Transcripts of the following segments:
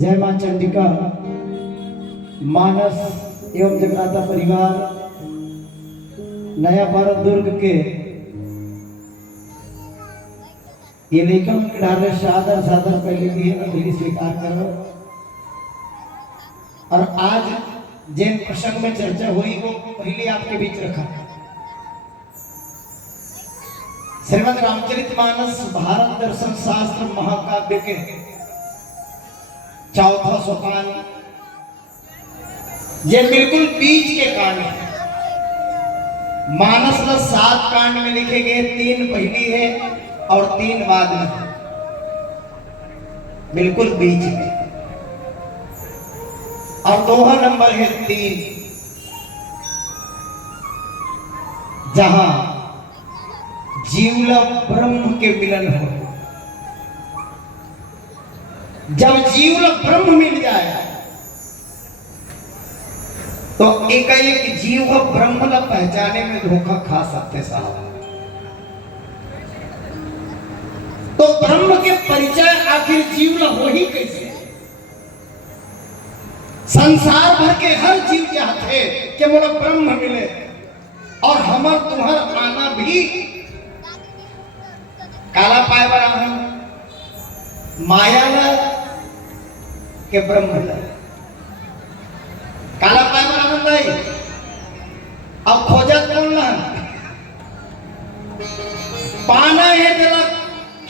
जय मां चंडिका मानस एवं जगन्नाथ परिवार नया भारत दुर्ग के ये लेखक डाले सादर सादर पहले भी अभी स्वीकार करो। और आज जिन प्रसंग में चर्चा हुई वो पहले आपके बीच रखा। श्रीमद् रामचरितमानस भारत दर्शन शास्त्र महाकाव्य के चौथा सोपान ये बिल्कुल बीच के कांड है। मानस में 7 कांड में लिखे गए, 3 पहली है और 3 बाद में, बिल्कुल बीच में। और दोहा नंबर है 3, जहां जीवला ब्रह्म के मिलन हो। जब जीवला ब्रह्म मिल जाए तो एक जीव ब्रह्म न पहचाने में धोखा खा सकते साहब। तो ब्रह्म के परिचय आखिर जीवला हो ही कैसे? संसार भर के हर जीव चाहते कि वो ब्रह्म मिले, और हमर तुम्हार आना भी काला पाए बरा हम माया न के ब्रह्म न काला पाए बरा हम नहीं। अब खोजत कौन ना पाना है तेरा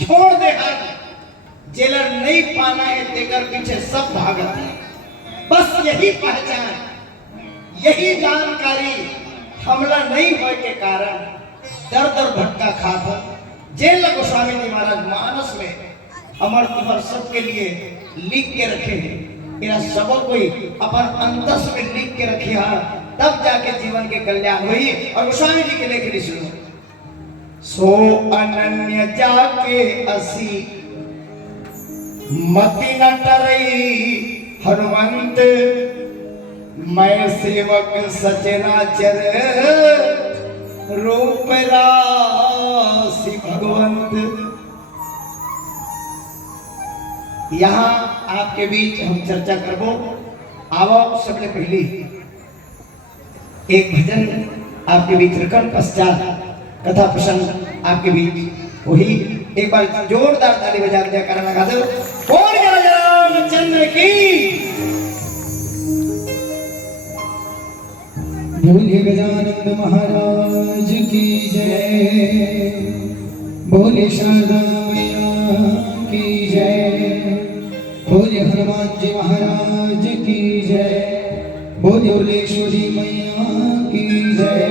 छोड़ दे, हर जेलर नहीं पाना है तेकर पीछे सब भागत है। बस यही पहचान, यही जानकारी हमला नहीं होने के कारण दर दर भटका खाता। जेल गोस्वामी जी महाराज मानस में अमर तुमर सबके लिए लिख के रखे हैं। इरा सब कोई अपन अंतस में लिख के रखे हा, तब जाके जीवन के कल्याण हुई। और गोस्वामी जी के लेखनी सुनो। सो अनन्य जाके असी मति न टरई हनुमंत, मैं सेवक सचराचर रूप राशि भगवंत। यहाँ आपके बीच हम चर्चा करबो। आवो सबसे पहले एक भजन आपके बीच रखकर पश्चात कथा प्रसंग आपके बीच वही। एक बार जोरदार ताली बजा के जयकारा लगा दो। और रामचंद्र की बोले गजानंद महाराज की जय, बोले शारदा मैया की जय, बोले हनुमान जी महाराज की जय, बोले उलेश्वरी मैया की जय,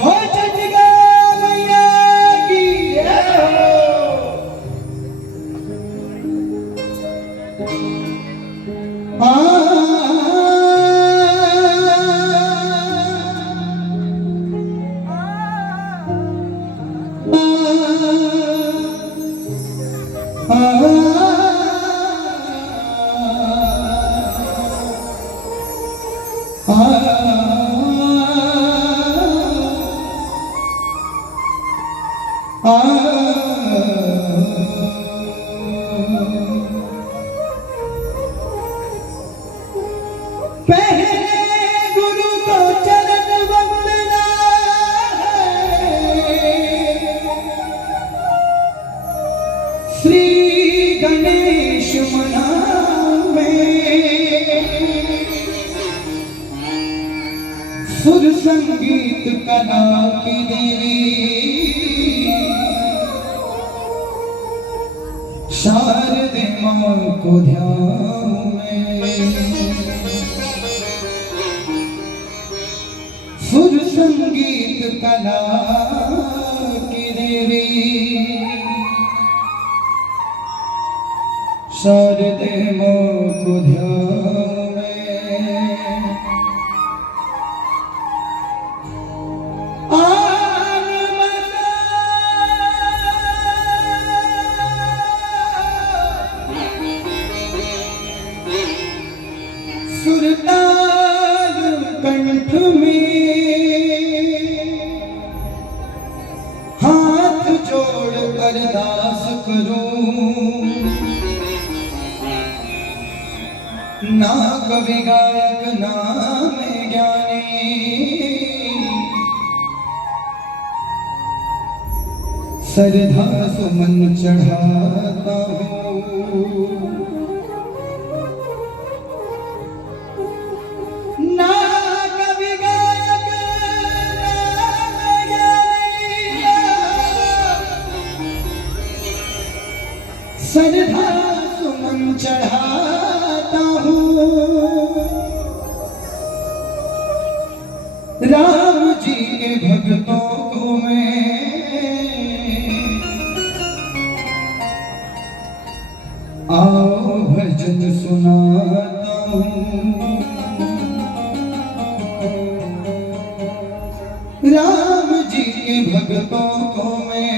बोले चंडिका मैया की जय। सुर संगीत कला की देवी शारदे मां को ध्यान में, सुर संगीत कला की देवी शारदे मां को ध्यान सुरताल कंठ में हाथ जोड़ अरदास करूं, ना कवि गायक ना मैं ज्ञानी, श्रद्धा सुमन चढ़ाता हूँ। ना कवि गायक ना मैं ज्ञानी, श्रद्धा सुमन चढ़ाता हूँ। राम जी के भक्तों को मैं आओ भजन सुनाता हूँ। राम जी के भक्तों को मैं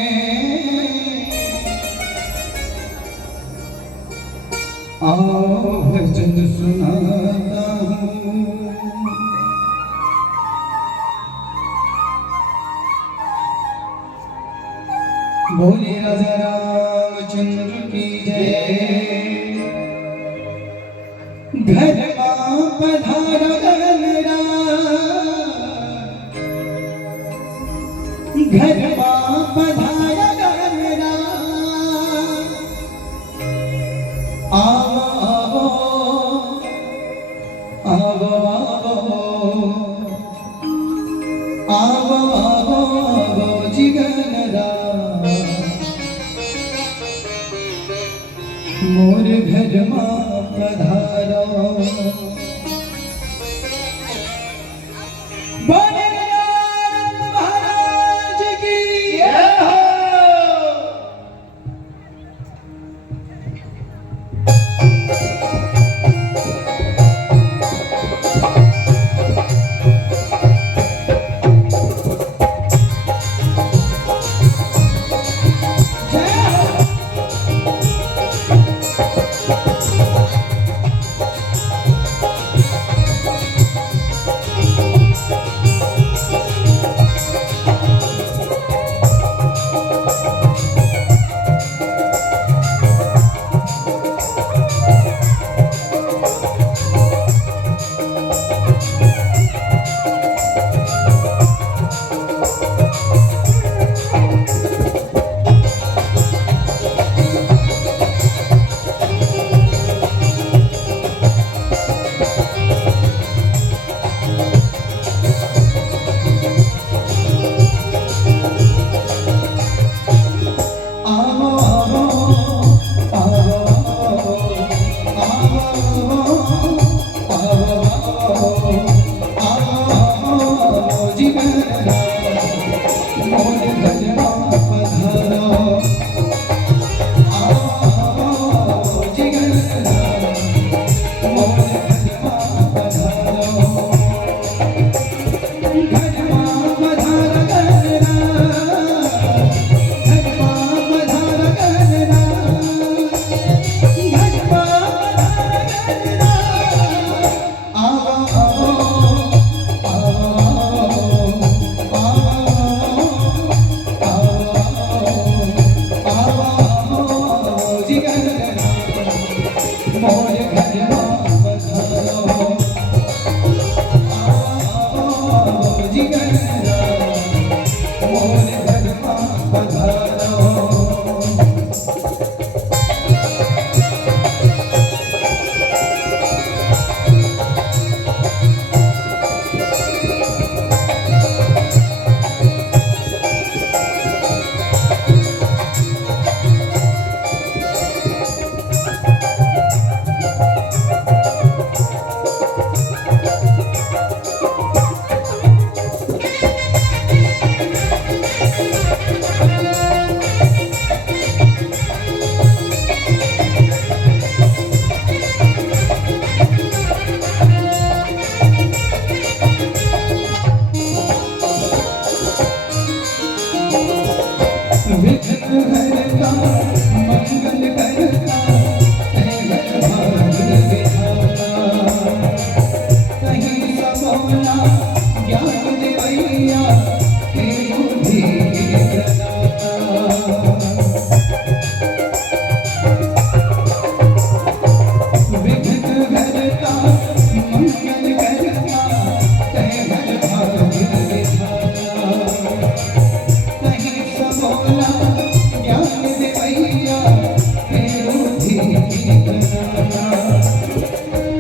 आओ भजन सुनाता हूँ। बोले राजा रामचंद्र की जय। घर मां पधारा गनरा, घर मां पधारा गनरा। आवो आवो आवो आवो आवो आवो जिगनरा। मोर घर मां पधारो। बोले राम महाराज की जय हो।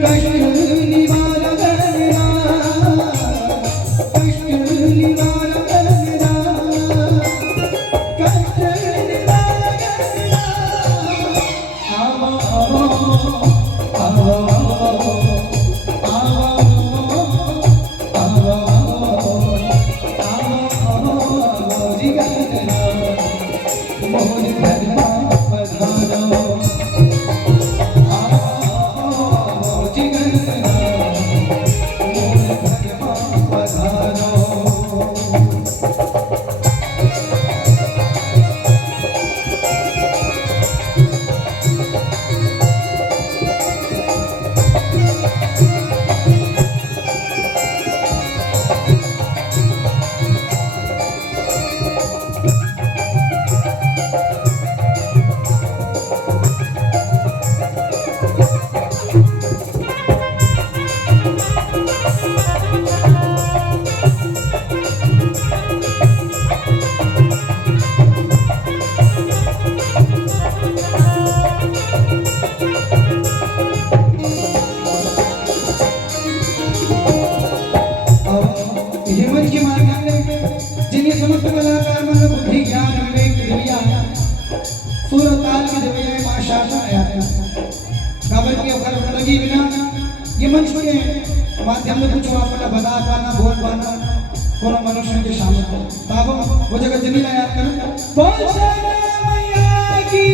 कष्ट निवारक मेरा, कष्ट निवारक मेरा, कष्ट निवारक मेरा। आवो आवो आवो आवो आवो जिगरा मोर घर पधारो। समस्त कलाकार मन बुद्धि ज्ञान विवेक दिव्या सुर ताल की दिव्या माशाल्लाह आया काबर की अगर लगी बिना ये मंच के माध्यम में कुछ अपना बता पाना बोल पाना कोनो मनुष्य के सामने तब वो जगह जमीन याद कर बोल शरण मैया की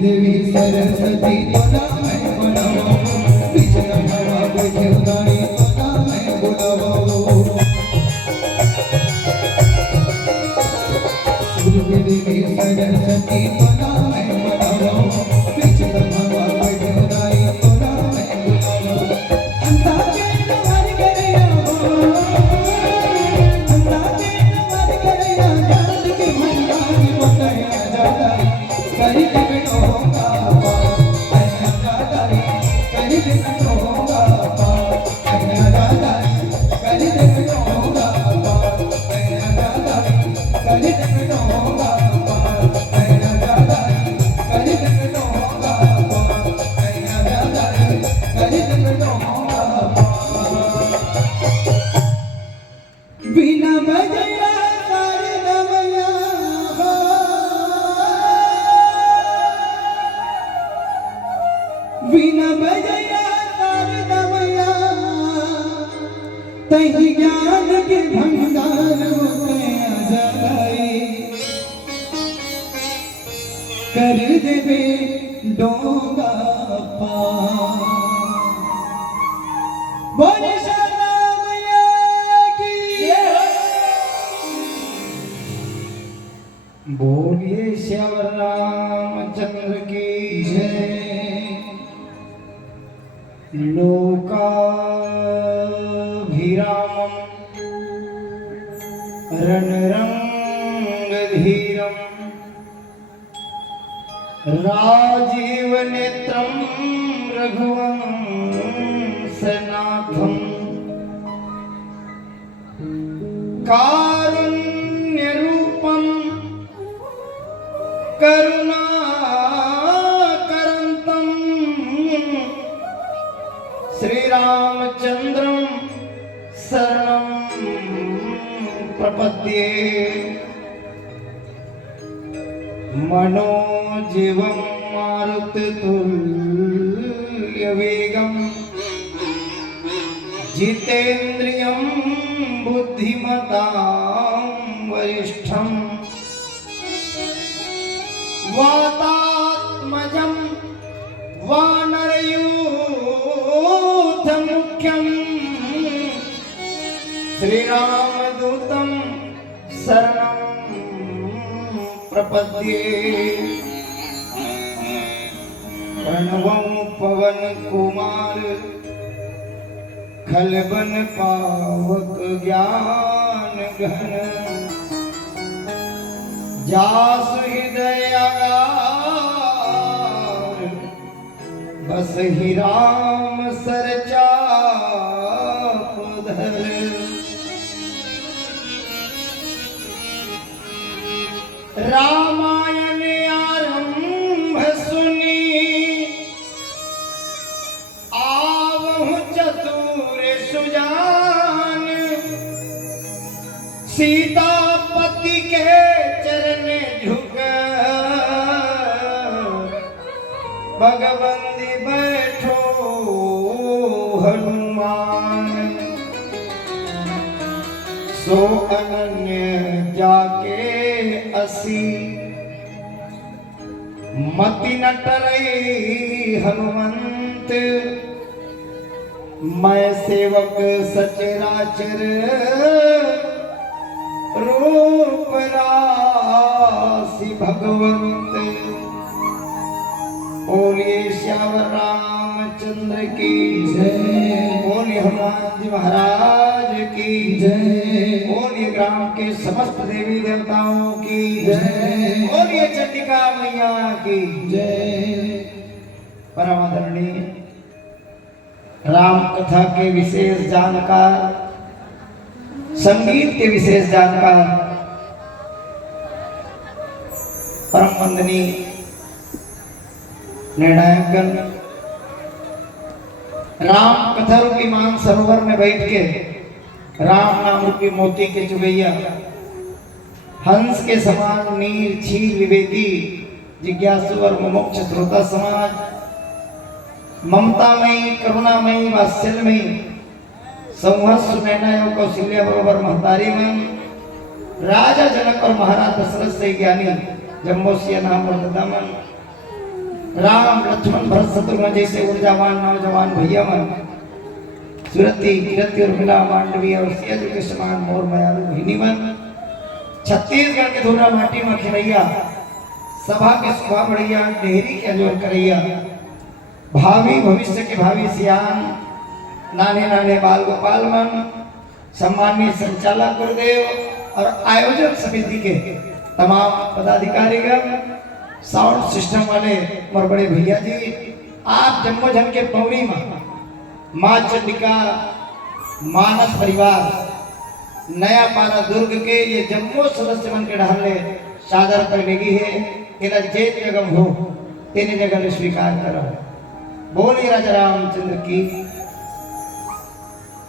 देवी सरस्वती तो नाम है बुलाओ, बिचरा हवा बैठे उदानी तो नाम है बुलाओ। देवी सरस्वती तो नाम है बुलाओ, बिचरा हवा बैठे उदानी तो नाम है बुलाओ। अंताके नवर करिया हो, अंताके नवर करिया, जात के भंडार बताया जाता करी के होगा ऐना दादारी करी दे होगा ऐना दादारी करी दे होगा ऐना दादारी करी दे होगा ऐना दादारी करी दे होगा ऐना दादारी करी दे होगा। बिना बजया कर नमया बिना बजया कर दमया तही ज्ञान के भंडार जगाई कर देवे डोंगा पार। बोले मैया की बोलिए श्याम रामचंद्र की जय। लोकाभिरामं रणरंगधीरं राजीवनेत्रं रघुवंशनाथं कारुण्यरूपं करुणाकरन्तं श्री रामचंद्रं शरणं प्रपद्ये। मनोजीवं मारुततुल्यवेगं जितेन्द्रियं बुद्धिमतां वरिष्ठं वातात्मजं वानरयूथमुख्यं श्रीरामदूतं शरणं प्रपद्ये। प्रणवं पवन कुमार खलबन पावक ज्ञान घन जास हृदय आगार बस ही राम सर चाप धर। रामायण आरंभ सुनी आवहु चतुर सुजान सीतापति के चरण झुक भगवंदी बैठो हनुमान। सो अनन्य जाके असी मति न टरई हनुमंत मैं सेवक सचराचर रूप राशि भगवंत। बोलिए श्यावर रामचंद्र की जय। बोलिए हनुमान जी महाराज की जय। बोलिए ग्राम के समस्त देवी देवताओं की जय। बोलिए चंडिका मैया की जय। परम आदरणीय राम कथा के विशेष जानकार, संगीत के विशेष जानकार, परम वंदनीय निर्णायकगण, राम कथा रूपी मान सरोवर में बैठ के राम नाम रूपी मोती के चुगैया हंस के समान नीर छील विवेकी जिज्ञासु और मुमुक्ष श्रोता समाज, ममतामयी करुणामयी वात्सल्यमयी संहर्ष नैना कौशल्या बरोबर महतारी में राजा जनक और महाराज दशरथ से ज्ञानी जम्बोसिया नाम दमन राम लक्ष्मण भरत शत्रुघ्न जैसे ऊर्जावान नौजवान भैया मन सुरती कीरति और मिला मांडवी और सियाज के समान मोर मयालु भीनी मन छत्तीसगढ़ के धूरा माटी में खिलैया सभा के सुभा बढ़िया डेहरी के जोर करैया भावी भविष्य के भावी सियान नाने नाने बाल गोपाल मन सम्मानीय संचालक गुरुदेव और आयोजक समिति के तमाम पदाधिकारीगण, साउंड सिस्टम वाले और बड़े भैया जी, आप जम्मोजन के पौड़ी में माँ चंडिका मानस परिवार नया पारा दुर्ग के ये जम्मो सदस्य मन के ढाले सादर पर लगी है इधर जेत जगह हो तेने जगह स्वीकार करो। बोलिए राजा रामचंद्र की।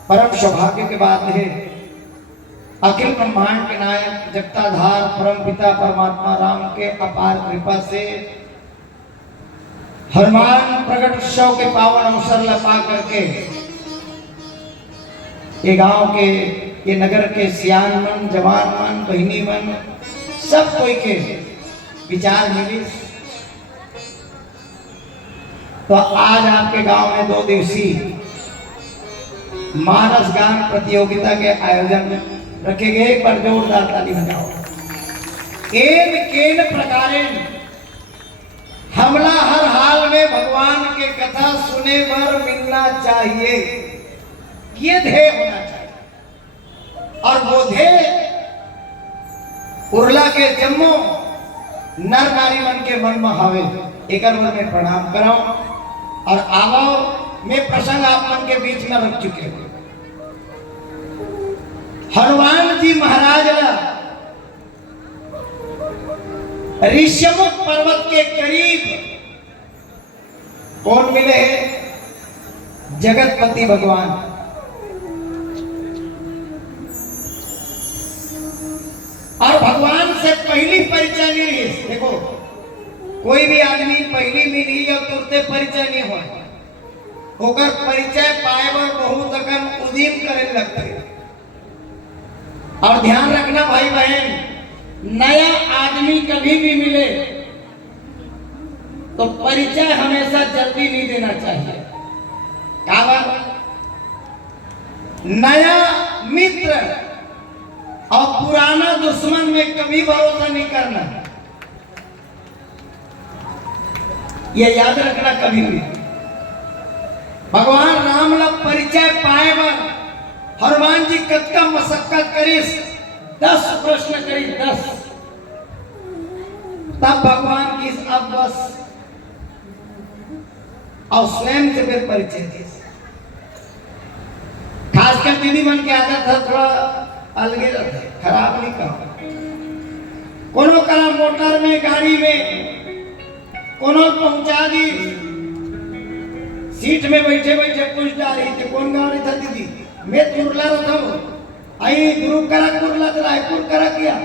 परम सौभाग्य के बात है अखिल ब्रह्मांड के नायक जगताधार परम पिता परमात्मा राम के अपार कृपा से हनुमान प्रकट उत्सव के पावन अवसर लपा करके ये गांव के ये नगर के सियान मन जवान मन बहिनी मन सब कोई के विचार मिली। तो आज आपके गांव में 2 दिवसीय मानस गान प्रतियोगिता के आयोजन रखे गए। एक बार जोरदार ताली बजाओ। केन केन प्रकारेण हमला हर हाल में भगवान के कथा सुने पर मिलना चाहिए, ये ध्येय होना चाहिए। और वो ध्येय उर्ला के जम्मो नर नारी मन के मन में हवे। एक में प्रणाम कराओ और आवो में प्रसंग आप मन के बीच में रख चुके हो। हनुमान जी महाराज ऋष्यमुख पर्वत के करीब कौन मिले हैं? जगतपति भगवान। और भगवान से पहली परिचय नहीं है। देखो कोई भी आदमी पहली मिली और तुरते परिचय नहीं हो। होकर परिचय पाए बर बहुत अकन उदीम करे लगते। और ध्यान रखना भाई बहन, नया आदमी कभी भी मिले तो परिचय हमेशा जल्दी नहीं देना चाहिए। कारण नया मित्र और पुराना दुश्मन में कभी भरोसा नहीं करना, ये याद रखना कभी भी। भगवान राम ला परिचय पाए बर हनुमान जी कतका मशक्कत करिस, 10 प्रश्न करिस, 10, तब भगवान की अब बस और स्वयं से फिर परिचय दी। खासकर दीदी मन की आदत है थोड़ा अलगे रहते, खराब नहीं कहो। कोनो करा मोटर में गाड़ी में कोनो पहुंचा दी, सीट में बैठे बैठे पूछ डाली थे कौन गाड़ी था दीदी, मैं कुरला रहता हूँ, आई दुरुप करा कुरला तो रायपुर करा किया,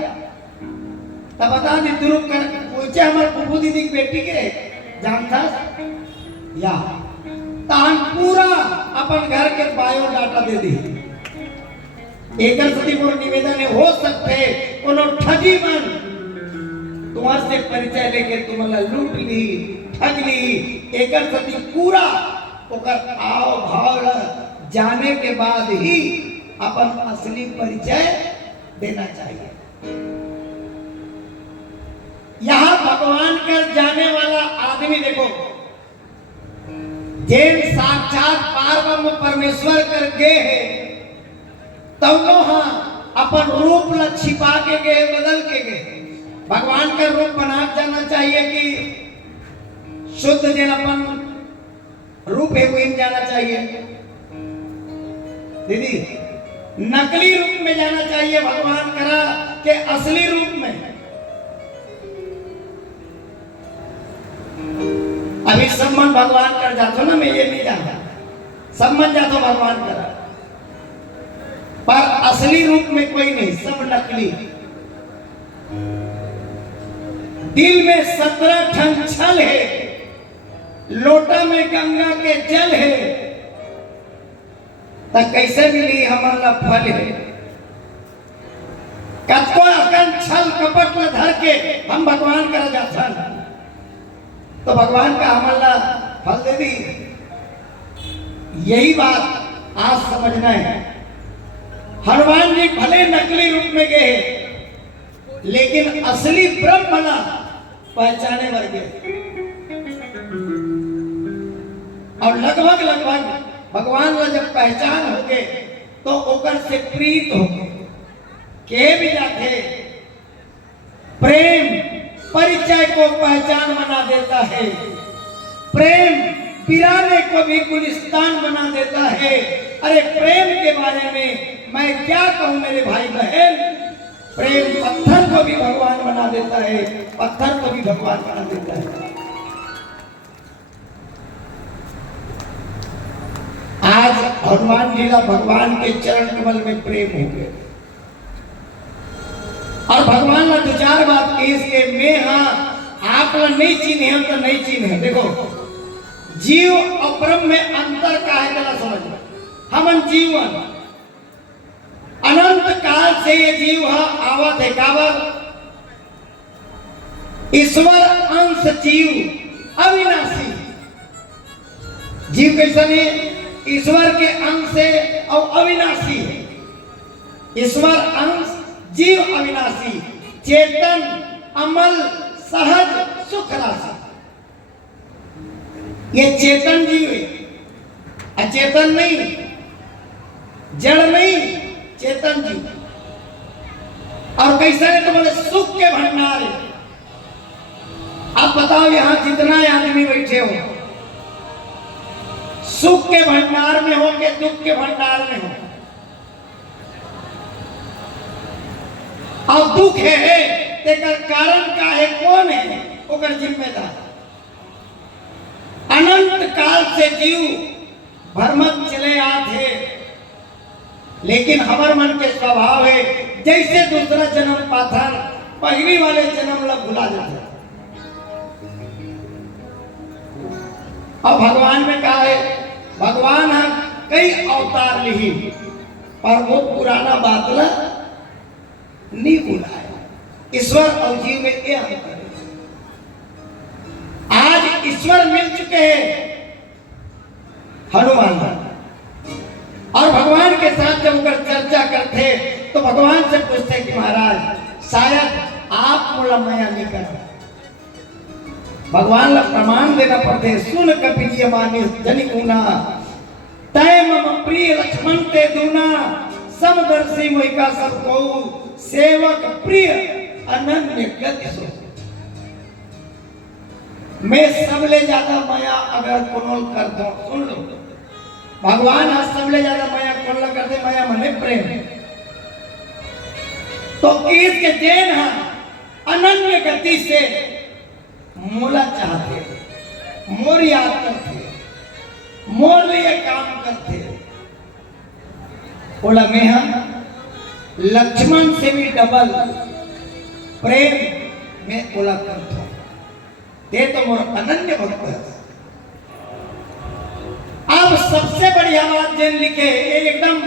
तब बता दी दुरुप कर पूछे हमारे पुप्पू दीदी की बेटी के जानता या तान पूरा अपन घर के बायोडाटा दे दी। एक निवेदन है, हो सकते कोनो ठगी मन तुम्हारे से परिचय लेके तुम्हारा लूट ली, ठग ली, एक पूरा ओकर आओ भाव जाने के बाद ही अपन असली परिचय देना चाहिए। यहाँ भगवान कर जाने वाला आदमी देखो, जैन साक्षात पारब्रह्म परमेश्वर कर गए हैं, तब हाँ अपन रूप ला छिपा के गए, बदल के गए। भगवान का रूप बना जाना चाहिए कि शुद्ध जन अपन रूप है वो इन जाना चाहिए। दीदी नकली रूप में जाना चाहिए, भगवान करा के असली रूप में। अभी सब मन भगवान कर जातो ना, मैं ये नहीं जानता, सब मन जातो भगवान करा, पर असली रूप में कोई नहीं, सब नकली। दिल में 17 ठन छल है, लोटा में गंगा के जल है, तो कैसे मिली हमारा फल है। कतको अकन छल कपट में धर के हम भगवान कर जाता, तो भगवान का हमारा फल दे दी। यही बात आज समझना है। हनुमान जी भले नकली रूप में गए, लेकिन असली ब्रह्म ना पहचाने बर गए। और लगभग भगवान का जब पहचान हो गए तो ओकर से प्रीत हो गए, के भी जाते। प्रेम परिचय को पहचान बना देता है, प्रेम पिराने को भी गुलिस्तान बना देता है। अरे प्रेम के बारे में मैं क्या कहूं मेरे भाई बहन, प्रेम पत्थर को भी भगवान बना देता है, पत्थर को भी भगवान बना देता है। आज हनुमान जी का भगवान के चरण कमल में प्रेम हो गया, और भगवान ने 2-4 बात की इसके में, हाँ आप नहीं चिन्हे हम तो नहीं चिन्हे। देखो जीव और ब्रह्म में अंतर का है, जरा समझ। हम जीवन अनंत काल से ये जीव आवत है, काबर ईश्वर अंश जीव अविनाशी। जीव कैसा है? ईश्वर के अंश से और अविनाशी है। ईश्वर अंश, जीव अविनाशी, चेतन, अमल, सहज, सुख राशि। ये चेतन जीव है, अचेतन नहीं, जड़ नहीं, चेतन जीव। और कैसा है? तो बोले सुख के भंडार है। अब बताओ यहां जितना आदमी बैठे हो, सुख के भंडार में हो के दुख के भंडार में हो। और दुख है तेकर कारण का है, कौन है ओकर जिम्मेदार? अनंत काल से जीव भरमत चले आते, लेकिन हमार मन के स्वभाव है जैसे दूसरा जन्म पाथर पहली वाले जन्म ला भुला जाते। और भगवान में कहा है भगवान हाँ कई अवतार ली पर वो पुराना बातला नहीं भुलाया। ईश्वर और जीव में ये अंतर है। आज ईश्वर मिल चुके हैं हनुमान और भगवान के साथ जब उनका चर्चा करते तो भगवान से पूछते कि महाराज शायद आप मोला माया नहीं कर। भगवान ला प्रमाण देना पड़ते। सुन कपिलिय मानिस जनि गुना तय मम प्रिय लक्ष्मण ते दूना समदर्शी मोहिका सब को सेवक प्रिय अनन्य गति सो। मैं सबले ज्यादा माया अगर कोनोल कर दो सुन लो भगवान आज सबले ज्यादा माया कोनोल कर दे। माया मने प्रेम तो किस के देन है अनन्य गति से मोला चाहते मोर याद करते मोर लिए काम करते। बोला मैं हम लक्ष्मण से भी डबल प्रेम में बोला करता हूं। ये तो मोर अनन्य भक्त है। अब सबसे बढ़िया बात जैन लिखे एकदम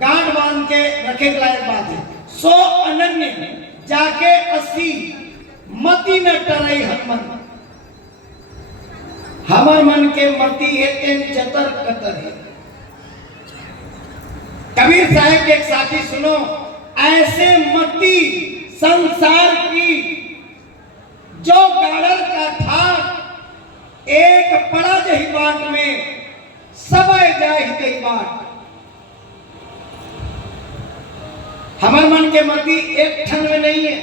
गांठ बांध के रखे लायक बात है। सो अनन्य जाके 80 मति न टरई हनुमान। हमार मन के मति है तेन जतर कतर है। कबीर साहब के एक साथी सुनो ऐसे मति संसार की जो गाड़र का ठाट एक पड़ा जही बाट में सब जाए ही बाट। हमार मन के मति एक ठन में नहीं है।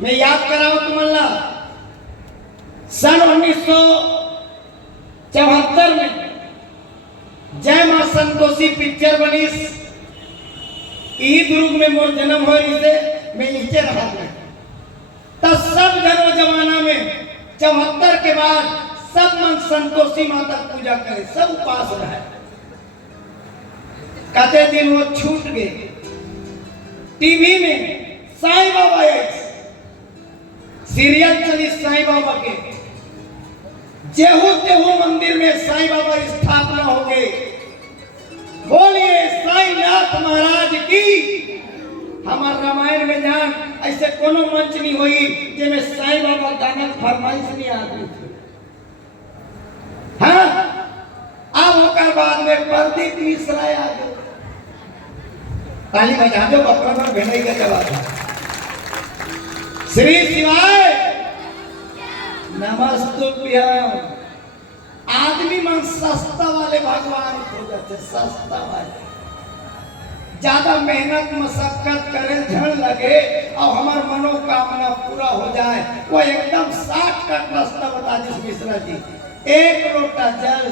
मैं याद कराऊं तुमल्ला सन 1974 में जय मां संतोषी पिक्चर बनी। यही दुर्ग में मोर जन्म हो इसे मैं नीचे रहा था। तब सब जनो जमाना में 74 के बाद सब मन संतोषी माता पूजा करे सब उपास रहे। कहते दिन वो छूट गए। टीवी में साईं बाबा सीरियल चली साईं बाबा के जेहू तेहू मंदिर में साईं बाबा स्थापना हो गई। बोलिए साईनाथ महाराज की। हमारे रामायण में जान ऐसे कोनो मंच नहीं हुई जिसमें साईं बाबा गाना फरमाइश नहीं आती थी। हाँ अब होकर बाद में प्रदीप मिश्रा आ गए। ताली बजा दो बकरा भेड़ाई का जवाब। श्री शिवाय नमस्तुभ्यम। आदमी मन सस्ता वाले भगवान हो जाते सस्ता वाले ज्यादा मेहनत मशक्कत करे झड़ लगे और हमार मनोकामना पूरा हो जाए वो एकदम शॉर्टकट रास्ता बता दी मिश्रा जी। एक लोटा जल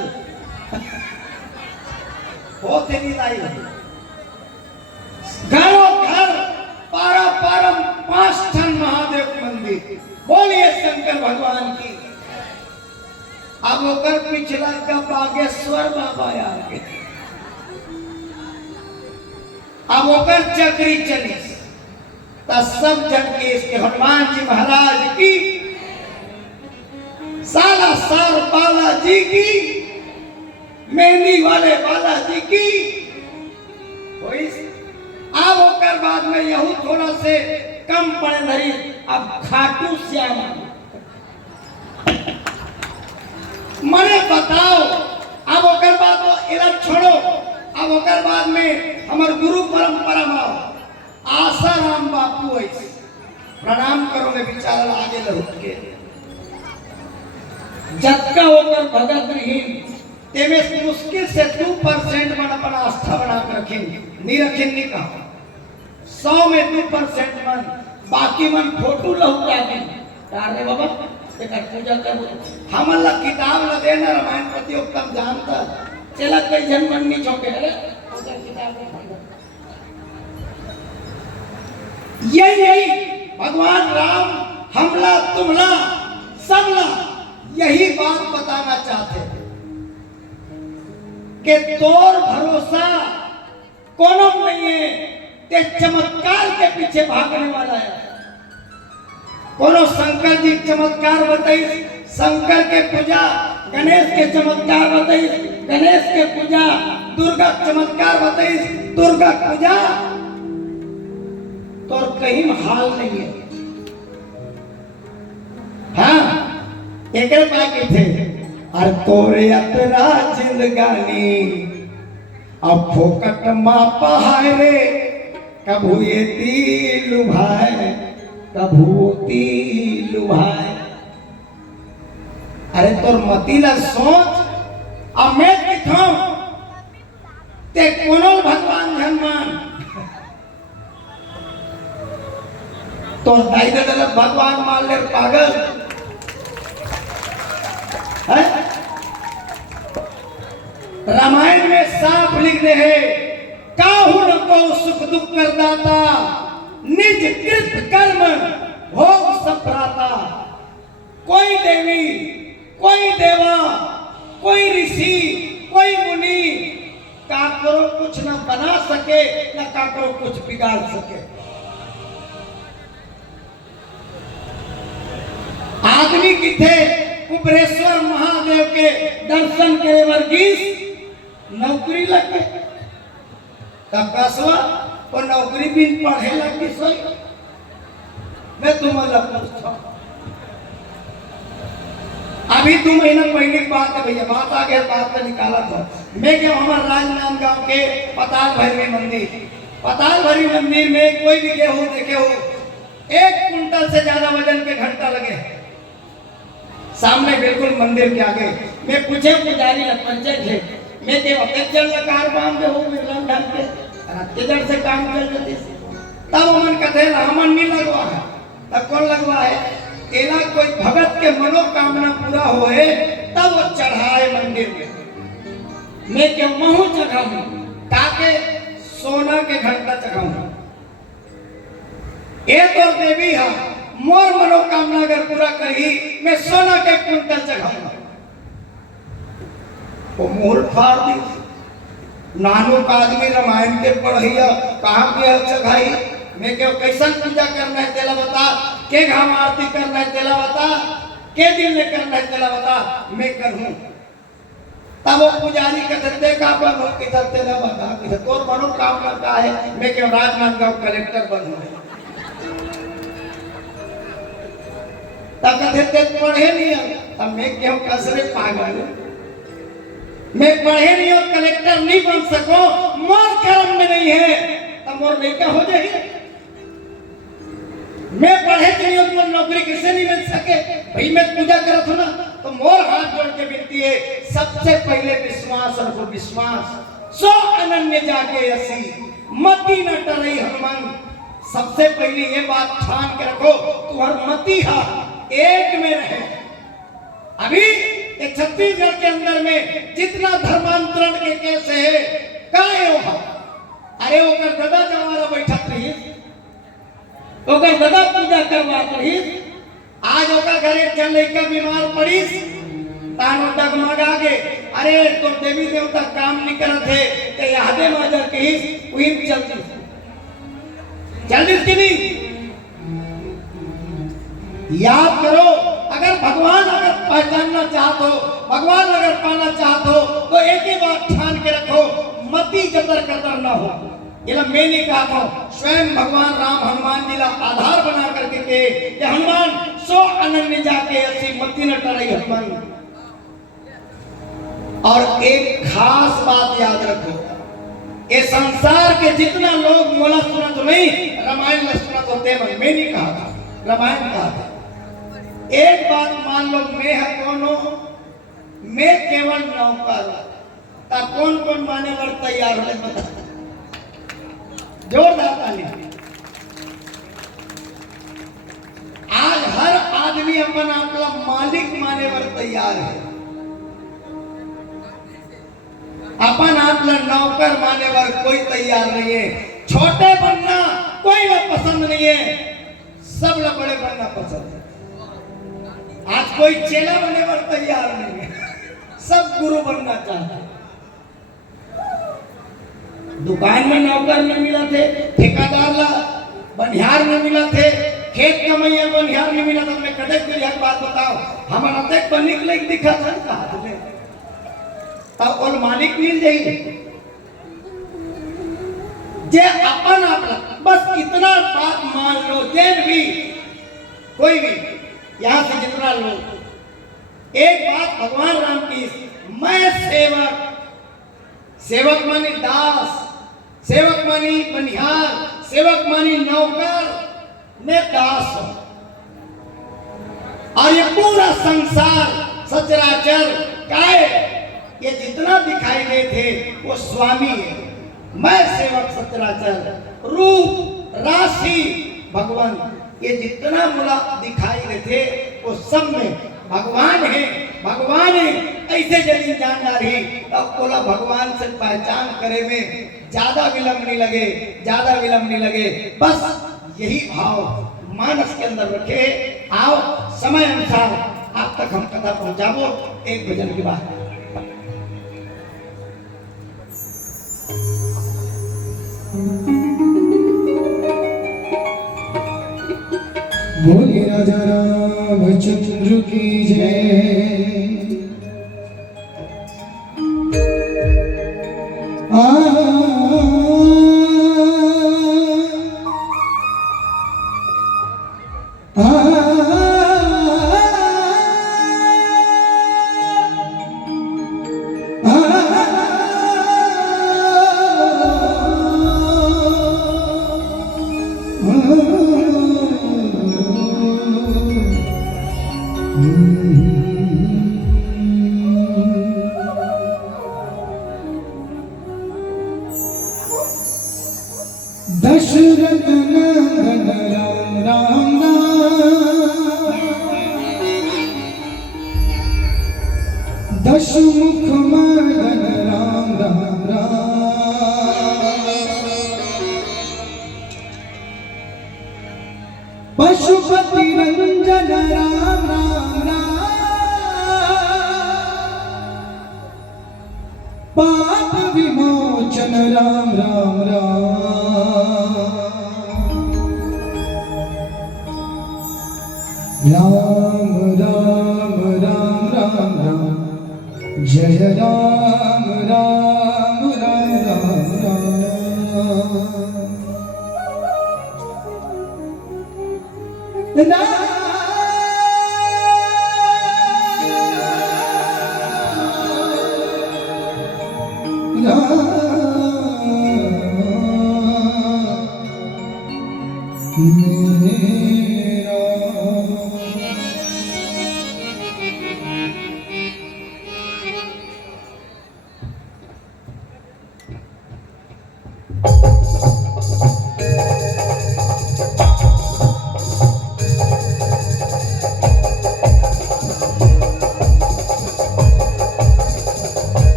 बहुत ही लाई घरों घर पारा पारम 5 ठन महादेव मंदिर। बोलिए शंकर भगवान की। अब होकर पिछला का बागेश्वर बाबा आ गए। अब होकर चक्री चली सब जन के इसके हनुमान जी महाराज की साला सार बालाजी की मेहंदी वाले बालाजी की। अब होकर बाद में यहू थोड़ा से कम पड़े धरी अब खाटू श्याम मने बताओ। अब होकर बाद वो इलाज छोड़ो। अब होकर बाद में हमारे गुरु परंपरा में आसाराम बापू है प्रणाम करो मैं विचार आगे लौट के जब का होकर भगत नहीं तेरे मुश्किल से 2% मन अपना आस्था बना कर रखेंगे नहीं रखेंगे नहीं कहा 100 में 2% मन बाकी मन फोटो लहू जाके तारे बाबा एक पूजा कर हमला किताब ला देना रामायण प्रतियोगिता में जानता चला कई जन मन नहीं चौके अरे यही भगवान राम हमला तुमला सबला यही बात बताना चाहते हैं कि तोर भरोसा कोनो नहीं है ते चमत्कार के पीछे भागने वाला है। कोनो शंकर जी चमत्कार बताई शंकर के पूजा गणेश के चमत्कार बताई, गणेश के पूजा, दुर्गा चमत्कार बताई, दुर्गा पूजा तो और कहीं हाल नहीं है। हाँ एक बाकी थे और तोरे अतरा जिंदगानी अब फोकट माँ पहाड़ रे कभू ये तीलु भाई कभू तीलु भाई। अरे तोर मतीला सोच अब मैं किथों ते कोनो भगवान हनुमान तो दाई दे भगवान मान ले पागल है। रामायण में साफ लिख दे है काहू न को सुख दुख कर दाता निज कृत कर्म भोग संप्राता। कोई देवी कोई देवा कोई ऋषि कोई मुनि काकरो कुछ न बना सके न काकरो कुछ बिगाड़ सके। आदमी की थे कुबरेश्वर महादेव के दर्शन करे वर्गीस नौकरी लग गए तब कसवा वो नौकरी भी पढ़े लगी सोई। मैं तुम्हारा पूछता हूं अभी 2 महीना पहले की बात है भैया, बात आ गया बात का निकाला था। मैं क्या हमारे राजनांदगांव के पताल भैरवी मंदिर, पताल भैरवी मंदिर में कोई भी गेहूं देखे हो 1 कुंटल से ज्यादा वजन के घंटा लगे सामने बिल्कुल मंदिर के आगे। मैं पूछे पुजारी लपंचे थे मैं के अपेक्षण लकार बांध दे हो विरलन ढंग के रात जड़ से काम कर देती तब मन कथे हमन नहीं लगवा है तब कौन लगवा है एला कोई भगत के मनोकामना पूरा होए तब वो चढ़ाए मंदिर में। मैं के महू चढ़ाऊं ताके सोना के घंटा चढ़ाऊं एक और देवी है मोर मनोकामना अगर पूरा करी मैं सोना के कुंटल चढ़ाऊंगा। वो मोर फाड़ दी नानू का आदमी रामायण के पढ़िया कहाँ के चढ़ाई मैं क्यों कैसा पूजा करना है तेला बता के घाम आरती करना है तेला बता के दिन में करना है तेला बता मैं करूं। तब वो पुजारी कहते का बनो किधर तेला बता किधर तोर मनोकामना का है मैं क्यों राजनांदगांव कलेक्टर बनूं। तब कहते पढ़े नहीं तब मैं क्यों कसरे पागल मैं पढ़े नहीं और कलेक्टर नहीं बन सको मोर कर्म में नहीं है तब मोर लड़का हो जाएगी। मैं पढ़े नहीं और मोर नौकरी कैसे नहीं मिल सके भाई मैं पूजा करत हूं ना तो मोर हाथ जोड़ के विनती है सबसे पहले विश्वास रखो विश्वास सो अनन्य जाके असी मती न टरई हनुमान। सबसे पहले ये बात ठान के रखो तुम्हार मती हा एक में रहे। अभी एक छत्तीसगढ़ के अंदर में जितना धर्मांतरण के केस है काहे हो अरे ओकर दादा जवारा बैठा रही ओकर दादा पूजा करवात रही आज ओकर घर एक जन लड़का बीमार पड़ी तानो डगमगा गे अरे तो देवी देवता काम नहीं करत है ते यादे माजर कही उहिम जल्दी की नहीं याद करो अगर भगवान अगर पहचानना चाहते हो भगवान अगर पाना चाहते हो तो एक ही बात ठान के रखो मती जतर कतर ना हो। ये मैं नहीं कहा था स्वयं भगवान राम हनुमान जी का आधार बना करके के कि हनुमान सो अनन्य जाके ऐसी मती न टरई हनुमान। और एक खास बात याद रखो ये संसार के जितना लोग मोला सुना तो नहीं रामायण में सुना तो मैं नहीं कहा था रामायण कहा था। एक बात मान लो मैं है कौन हो मैं केवल नौकर तब कौन कौन माने वर तैयार हो बता जोरदार ताली। आज हर आदमी अपन अपना मालिक माने वर तैयार है अपन अपना नौकर माने वर कोई तैयार नहीं है। छोटे बनना कोई ना पसंद नहीं है सब लोग बड़े बनना पसंद है। आज कोई चेला बनने पर तैयार नहीं है सब गुरु बनना चाहते। दुकान में नौकर में मिला थे ठेकेदार ला बनिहार में मिला थे खेत कमैया बनिहार नहीं मिला तो मैं कदे बिरहक बात बताओ हमारा देख पर निकले दिखा था कहा तुझे तब और मालिक मिल जाएगी जे अपन आपला बस इतना बात मान लो जैन भी कोई भी यहां से जितना लोग एक बात भगवान राम की मैं सेवक सेवक मानी दास सेवक मानी बनिहार सेवक मानी नौकर मैं दास हूं और ये पूरा संसार सचराचर काय ये जितना दिखाई दे थे वो स्वामी है मैं सेवक सचराचर रूप राशि भगवान ये जितना मुला दिखाई दे थे वो सब में भगवान है ऐसे यदि जानना रही तब बोला भगवान से पहचान करे में ज्यादा विलंब नहीं लगे बस यही भाव मानस के अंदर रखे आओ समय अनुसार आप तक हम कथा पहुंचाबो एक भजन के बाद बोले राजा रामचंद्र की जय दशरथ नंदन राम राम दशमुख मर्दन राम राम पशुपति रंजन राम राम पाप विमोचन राम राम राम राम राम राम राम जय राम राम राम राम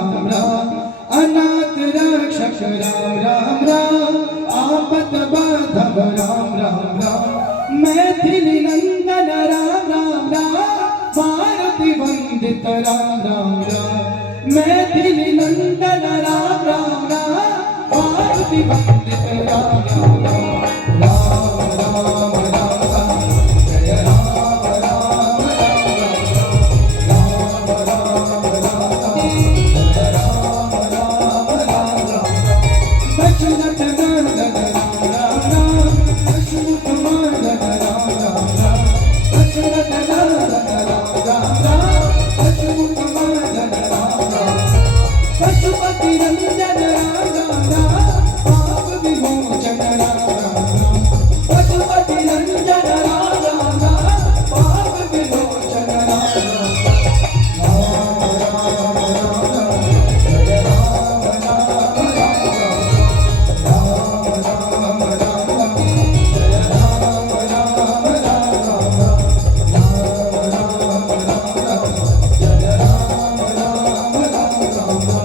राम राम, अनाथ रक्षक राम राम राम, आपत बांधव राम राम राम, मैथिली नंदन राम राम राम, भारती वंदित राम राम राम, मैथिली नंदन राम राम राम, भारती वंदित राम राम राम, राम राम राम राम, जय राम राम राम राम, राम राम राम, जय राम राम राम राम, दशरथ नंदन राम राम राम, दशमुख मर्दन राम राम राम, दशरथ नंदन राम राम राम, दशमुख मर्दन राम राम, पशुपति रंजन राम राम राम, पाप विमोचन राम राम राम, पशुपति रंजन राम राम राम, पाप विमोचन राम राम राम, राम राम राम, जय राम राम राम राम, राम राम राम, जय राम राम राम राम, राम राम राम, जय राम राम राम राम।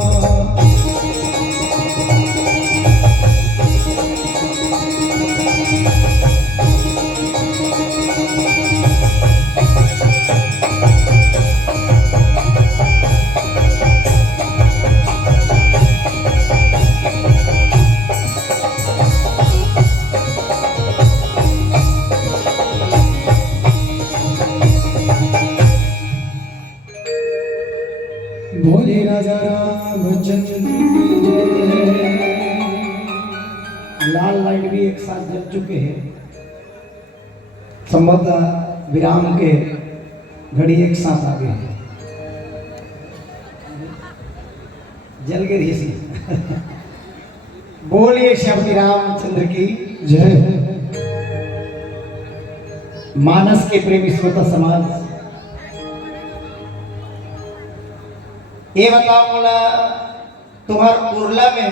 भोले राजा रामचंद्र की जय। लाल लाइट भी एक साथ जल चुके हैं, संभवतः विराम के घड़ी एक साथ आ गए, जल गई सी। बोलिए श्री रामचंद्र की जय। मानस के प्रेमी श्रोता समाज, ये बताओ बोला तुम्हार उर्ला में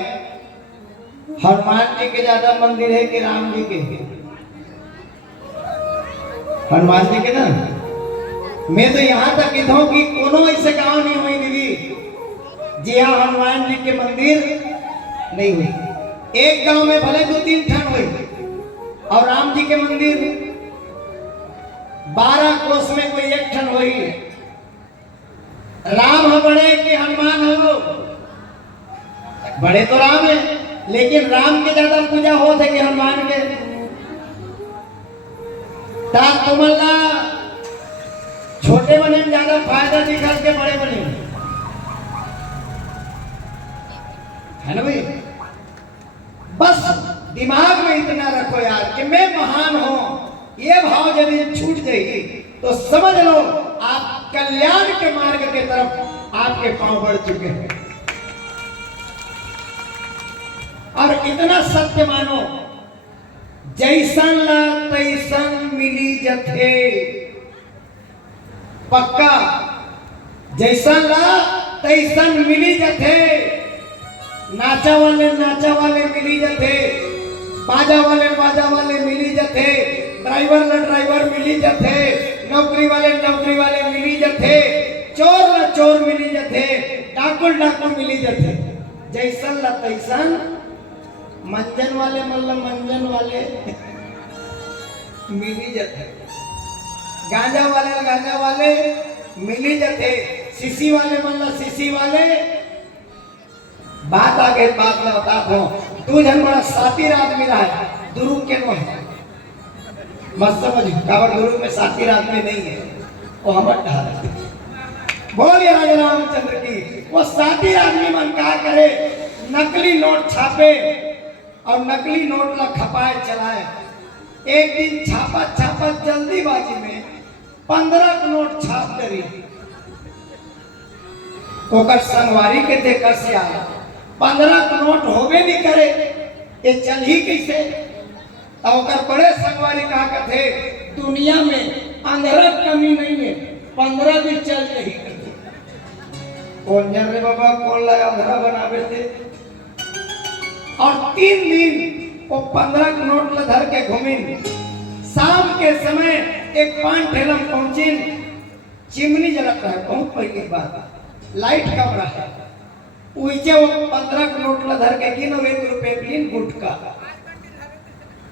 हनुमान जी के ज्यादा मंदिर है कि राम जी के? हनुमान जी के ना। मैं तो यहाँ तक कहता हूँ कि कोनो ऐसे गांव नहीं हुई दीदी जी हाँ हनुमान जी के मंदिर नहीं हुई। एक गांव में भले 2-3 ठन हुई और राम जी के मंदिर 12 कोस में कोई एक ठन हुई। राम हो बड़े कि हनुमान हो, बड़े तो राम है लेकिन राम के ज्यादा पूजा हो थे कि हनुमान के। तुमला छोटे बने में ज्यादा फायदा दिखा के बड़े बने है ना भाई। बस दिमाग में इतना रखो यार कि मैं महान हूं, ये भाव यदि छूट जाएगी तो समझ लो आप कल्याण के मार्ग के तरफ आपके पांव बढ़ चुके हैं। और इतना सत्य मानो, जैसन ला तैसन मिली जथे, पक्का जैसन ला तैसन मिली जथे। नाचा वाले मिली जथे, बाजा वाले मिली जथे, ड्राइवर मिली जथे, नौकरी वाले मिली जथे, चोर मिली जथे, डाकू मिली जथे। जैसन ला तैसन मंजन वाले मिली जथे, गांजा वाले मिली जथे, सीसी वाले। बात आगे बात में बता दो, तू जन बड़ा सातिर आदमी रहा है, दुरु के नो है मत समझ, काबर गुरु में सातिर आदमी नहीं है, वो हमारे ढाल। बोलिए राजा रामचंद्र की। वो सातिर आदमी मन क्या करे, नकली नोट छापे और नकली नोट ला खपाए चलाए। एक दिन छापा जल्दीबाजी में 15 नोट छाप करी, ओकर संगवारी के देखकर से आया 15 नोट होवे नहीं करे, ये चल ही कैसे। और बड़े संगवारी कहा करते दुनिया में अंधेरा कमी नहीं है, 15 भी चल रही कौन जान रे बाबा, कौन लाया अंधेरा बनावे थे। और 3 दिन वो 15 नोट ला धर के घूमी। शाम के समय एक पान ठेला पहुंची, चिमनी जलत रहा है, बहुत पहले बात, लाइट कम रहा है। उइचे वो 15 के नोट ला धर के गिनो 1 रुपये लीन गुटका।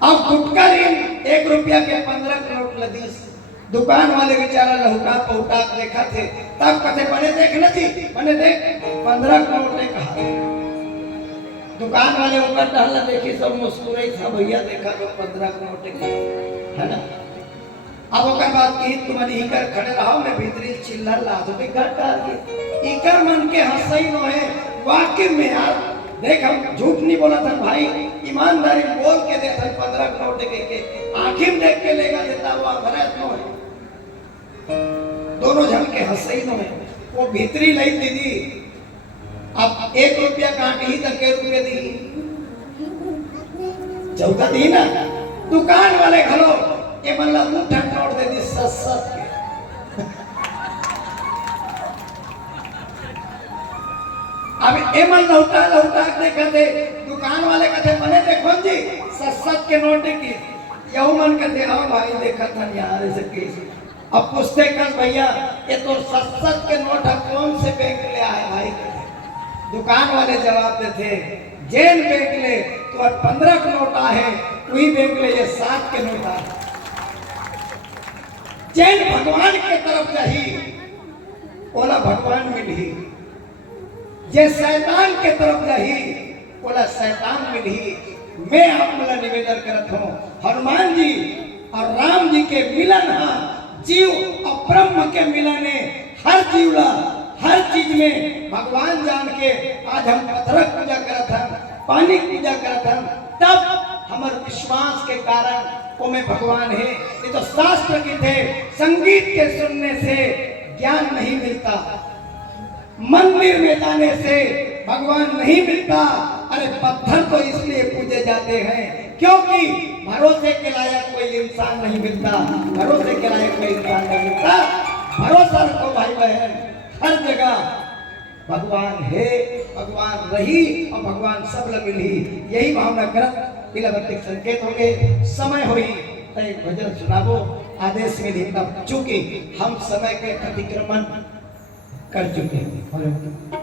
अब गुटका लीन 1 रुपया के 15 के नोट ला दिस। दुकान वाले बेचारा लहुटा पहुटा देखा थे, तब कथे बने देखना थी, बने देख 15 के नोट ने कहा। दुकान वाले ऊपर टहला देखी सब मुस्कुराई था, भैया देखा तो 15 के नोट है ना। अब ओकर बाद की तुम इकर खड़े रहो, मैं भीतरी चिल्ला ला तो के घर डाल के इकर मन के हंसई न है। वाकई में यार देख, हम झूठ नहीं बोला था भाई, ईमानदारी बोल के दे था 15 के नोट के आंखें में देख के लेगा देता हुआ भरत नो है। दोनों जन के हंसई न है। वो भीतरी लाई दीदी अब 1 रुपया काट ही तक के रुपये दी 14 दी ना। दुकान वाले घलो ये मतलब मुठा नोट दे दी 7 के। अब ए मन लौटा लौटा के कहते दुकान वाले कहते बने देखो जी 7 के नोट की। यहू मन कहते हाँ भाई देखा था यार ऐसे कैसे। अब पूछते कर भैया ये तो 7 के नोट है, कौन से बैंक ले आए भाई। दुकान वाले जवाब देते जैन बैंक ले तो 15 के नोट आए, वही बैंक ले ये 7 के नोट आए। जैन भगवान के तरफ जाही ओला भगवान मिली, जे शैतान के तरफ जाही ओला शैतान मिली। मैं आपला निवेदन करत हूँ, हनुमान जी और राम जी के मिलन हा जीव और ब्रह्म के मिलन है। हर जीवला हर चीज में भगवान जान के आज हम पत्थर पूजा करत हम, पानी पूजा करत हम, तब हमारे विश्वास के कारण वो में भगवान है। ये तो शास्त्र की थे, संगीत के सुनने से ज्ञान नहीं मिलता, मंदिर में जाने से भगवान नहीं मिलता। अरे पत्थर तो इसलिए पूजे जाते हैं क्योंकि भरोसे के लायक कोई इंसान नहीं मिलता, भरोसे के लायक कोई इंसान नहीं मिलता। भरोसा रखो भाई बहन, हर जगह भगवान है, भगवान रही और भगवान सब लग मिली। यही भावना करत बिलवतिक संकेत हो गए। समय हुई तो एक भजन सुनाबो आदेश में दी, तब चूंकि हम समय के अतिक्रमण कर चुके हैं। हेलो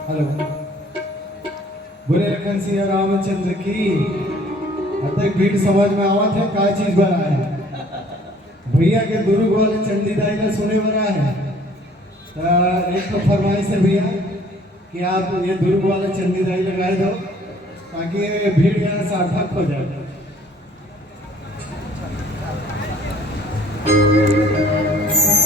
हेलो बोले रखन सिंह रामचंद्र की। अतः भीड़ समझ में आवा थे का चीज बना है। भैया के दुर्ग वाले चंडीदाई का सुने बना है। तो एक तो फरमाइश है भैया कि आप ये दुर्ग वाले चंडीदाई लगाए दो ताकि ये भीड़ यहाँ सार्थक हो जाए।